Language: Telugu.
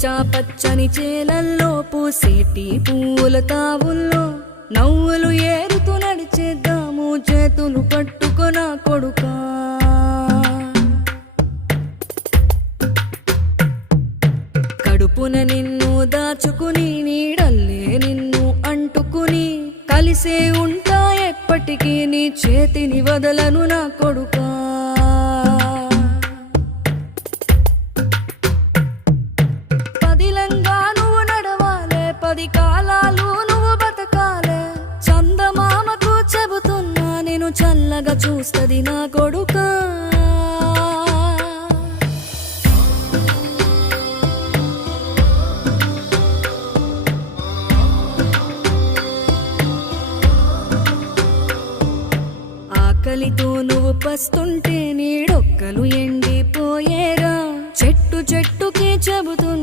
పచ్చా పచ్చని చేలల్లో పూసేటి పూల తావుల్లో నవ్వులు ఏరుతూ నడిచేద్దాము చేతులు పట్టుకొన కొడుకా. కడుపున నిన్ను దాచుకుని నీడల్లే నిన్ను అంటుకుని కలిసే ఉంటా ఎప్పటికీ నీ చేతిని వదలను నా కొడుకా. పదిలంగా నువ్వు నడవాలే, 10 కాలాలు నువ్వు బతకాలే. చందమామకు చెబుతున్నా నేను చల్లగా చూస్తది నా కొడుకా. ఆకలితో నువ్వు పస్తుంటే